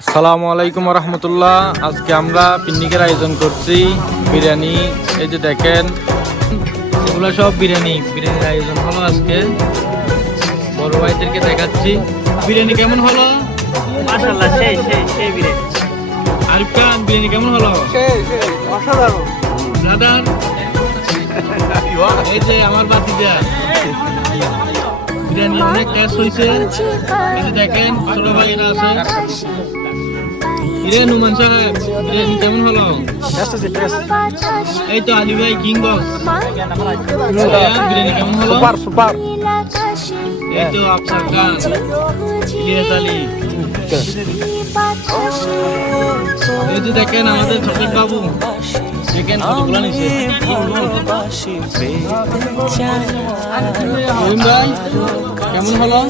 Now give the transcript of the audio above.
আসসালামু আলাইকুম রহমতুল্লাহ। আজকে আমরা পিকনিকের আয়োজন করছি। বিরিয়ানি, এই যে দেখেন এগুলো সব বিরিয়ানির আয়োজন হলো আজকে। বড় ভাইদেরকে দেখাচ্ছি বিরিয়ানি কেমন হলো। মাশাআল্লাহ, সেই বিরিয়ানি। আরিফ খান, বিরিয়ানি কেমন হলো? অসাধারণ। দাদান, এই যে আমার বাতিজা, বিরিয়ানি অনেক টেস্ট হয়েছে। এই যে দেখেন ছোট ভাই এরা আছে। ইরে নুমান সাহেব, বিরিয়ানি কেমন হলো? এই তো আলী ভাই কিং বস, বিরিয়ানি কেমন হলো? সুপার। এই তো আফসার খান, ইলিয়াস আলী। এই যে দেখেন আমাদের ছোট বাবু, দেখেন কতগুলো নিছে। রহিম ভাই কেমন হলো?